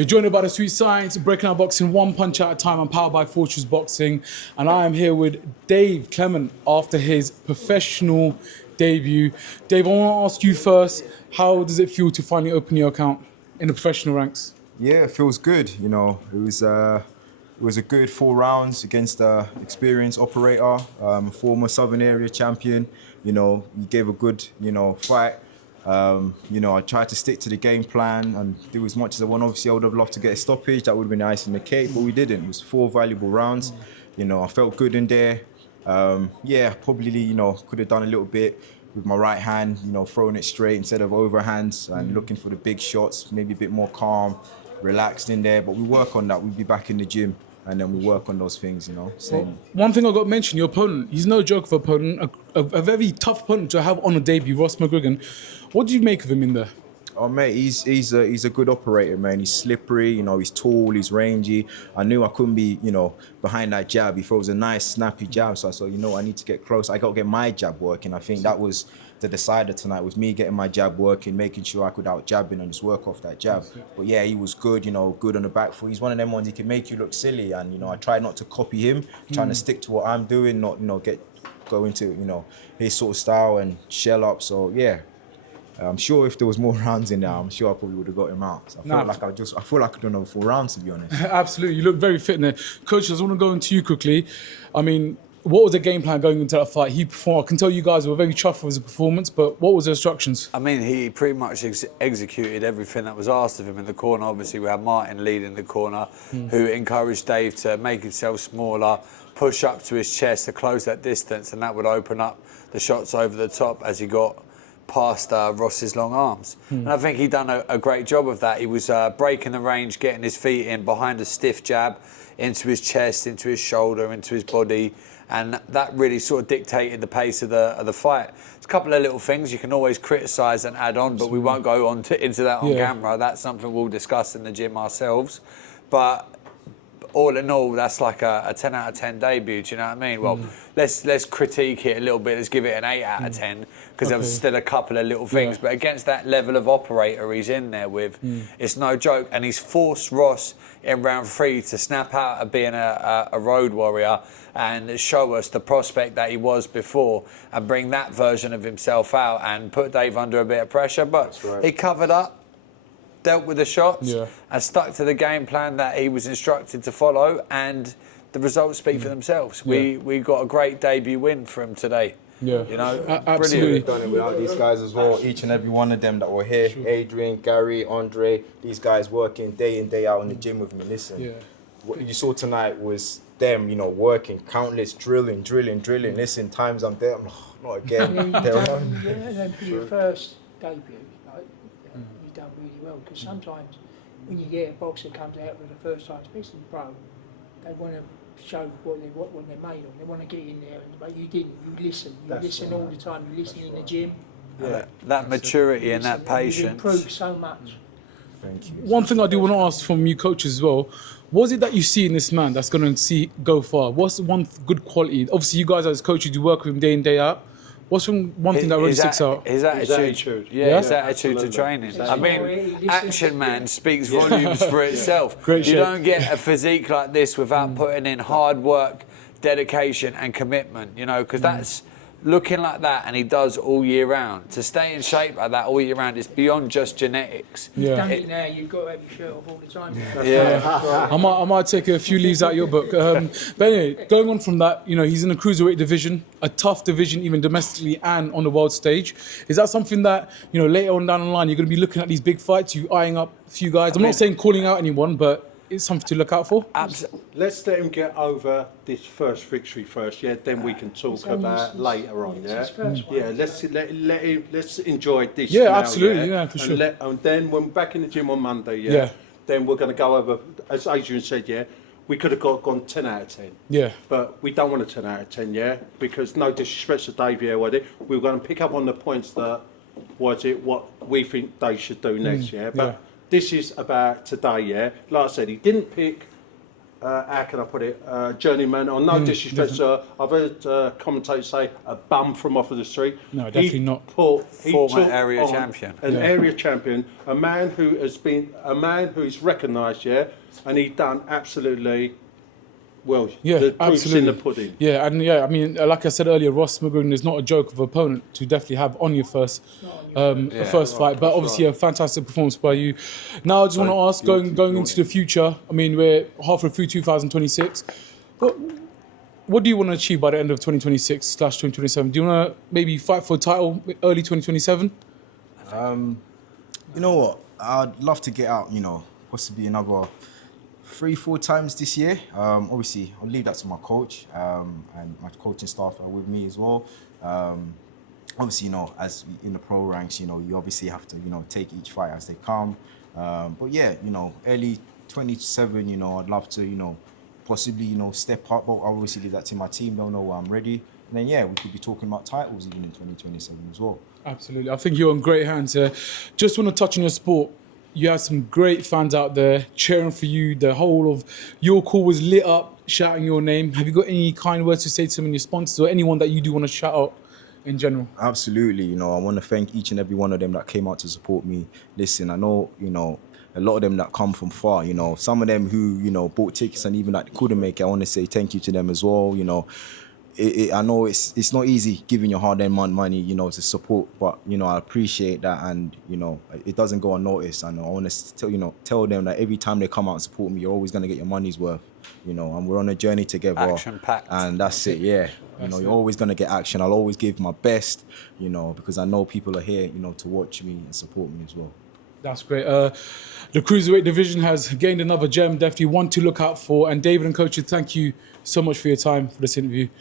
You're joined by the Sweet Science, breaking our boxing one punch at a time. I'm powered by Fortress Boxing, and I am here with Dave Clement after his professional debut. Dave, I want to ask you first, how does it feel to finally open your account in the professional ranks? Yeah, it feels good. You know, it was a good 4 rounds against an experienced operator, former Southern Area champion. You know, he gave a good, fight. I tried to stick to the game plan and do as much as I want. Obviously, I would have loved to get a stoppage. That would have been nice in the cake, but we didn't. It was 4 valuable rounds. You know, I felt good in there. Probably, could have done a little bit with my right hand, throwing it straight instead of overhands and looking for the big shots, maybe a bit more calm, relaxed in there. But we work on that. We'll be back in the gym and then we work on those things, Well, one thing I got to mention, your opponent, he's no joke of opponent, a very tough opponent to have on a debut, Ross McGuigan. What do you make of him in there? Oh mate, he's a good operator, man. He's slippery, he's tall, he's rangy. I knew I couldn't be, behind that jab. He throws a nice snappy jab, so I thought, I need to get close. I got to get my jab working. I think that was the decider tonight, was me getting my jab working, making sure I could out jab him and just work off that jab. But yeah, he was good, good on the back foot. He's one of them ones, he can make you look silly, and I try not to copy him, trying to stick to what I'm doing, not go into his sort of style and shell up. So yeah. I'm sure if there was more rounds in there, I'm sure I probably would have got him out. So I feel like I don't know 4 rounds, to be honest. Absolutely, you look very fit in there. Coach, I just want to go into you quickly. I mean, what was the game plan going into that fight? He performed. I can tell you guys were very chuffed with his performance, but what was the instructions? I mean, he pretty much executed everything that was asked of him in the corner. Obviously, we had Martin leading the corner, who encouraged Dave to make himself smaller, push up to his chest to close that distance, and that would open up the shots over the top as he got past Ross's long arms. And I think he'd done a great job of that. He was breaking the range, getting his feet in behind a stiff jab, into his chest, into his shoulder, into his body, and that really sort of dictated the pace of the fight. There's a couple of little things you can always criticise and add on, but we won't go into that on camera. That's something we'll discuss in the gym ourselves. But all in all, that's like a 10 out of 10 debut, do you know what I mean? Well, let's critique it a little bit, let's give it an 8 out of 10, because there's still a couple of little things, but against that level of operator he's in there with, it's no joke, and he's forced Ross in round 3 to snap out of being a road warrior and show us the prospect that he was before and bring that version of himself out and put Dave under a bit of pressure, but he covered up, dealt with the shots and stuck to the game plan that he was instructed to follow, and the results speak for themselves. We got a great debut win for him today. Absolutely. We've done it without these guys as well. Each and every one of them that were here, Adrian, Gary, Andre, these guys working day in, day out in the gym with me. Listen, what you saw tonight was them, working, countless drilling. Listen, times I'm there, I'm like, oh, not again. Then for your first debut, you've done really well, because sometimes when you get a boxer comes out for the first time, especially pro, they want to show what they're made of. They want to get in there, but you didn't. You listen. You listen all the time. You listen in the gym. That maturity and that patience. You've improved so much. Thank you. One thing I do want to ask from you coaches as well, what is it that you see in this man that's going to go far? What's the one good quality? Obviously, you guys as coaches, you work with him day in, day out. What's one thing that really sticks out? His attitude. His attitude to training. I mean, Action Man speaks volumes for itself. Great you shape. don't get a physique like this without putting in hard work, dedication and commitment, because that's looking like that, and he does all year round. To stay in shape like that all year round is beyond just genetics. You've done it now, you've got to have your shirt off all the time. I might take a few leaves out of your book. But anyway, going on from that, he's in the cruiserweight division, a tough division even domestically and on the world stage. Is that something that, later on down the line, you're going to be looking at these big fights, you eyeing up a few guys? I'm not saying calling out anyone, but it's something to look out for. Absolutely. Let's let him get over this first victory first, then we can talk about later on, let's enjoy this. Yeah, now, absolutely, for sure. And then when we're back in the gym on Monday, then we're going to go over, as Adrian said, we could have gone 10 out of 10. Yeah. But we don't want a 10 out of 10, because no disrespect to Dave, we're going to pick up on the points that what we think they should do next, But this is about today, Like I said, he didn't pick how can I put it, journeyman, or no disrespect, I've heard commentators say a bum from off of the street. No, definitely not. He Former took area on champion. An area champion, a man who's recognised, and he done absolutely well. Yeah, the proof's absolutely. in the pudding. Yeah, and I mean, like I said earlier, Ross McGregor is not a joke of opponent to definitely have on your first fight. But obviously, a fantastic performance by you. Now, I just want to ask, going into the future. I mean, we're halfway through 2026. What do you want to achieve by the end of 2026/2027? Do you want to maybe fight for a title early 2027? You know what? I'd love to get out, possibly another 3-4 times this year. Obviously, I'll leave that to my coach, and my coaching staff are with me as well. Obviously, as in the pro ranks, you obviously have to, take each fight as they come. But yeah, early 27, I'd love to, possibly, step up. But I'll obviously leave that to my team. They'll know I'm ready. And then, yeah, we could be talking about titles even in 2027 as well. Absolutely. I think you're in great hands here. Just want to touch on your sport. You have some great fans out there cheering for you. The whole of your call was lit up, shouting your name. Have you got any kind words to say to some of your sponsors or anyone that you do want to shout out in general? Absolutely. I want to thank each and every one of them that came out to support me. Listen, I know, a lot of them that come from far, some of them who, bought tickets and even that couldn't make it. I want to say thank you to them as well. I know it's not easy giving your hard-earned money, to support, but I appreciate that, and it doesn't go unnoticed. And I want to tell them that every time they come out and support me, you're always going to get your money's worth, and we're on a journey together. Action-packed. And that's it, yeah. You're always going to get action. I'll always give my best, because I know people are here, to watch me and support me as well. That's great. The cruiserweight division has gained another gem, definitely one to look out for. And David and Coach, thank you so much for your time for this interview.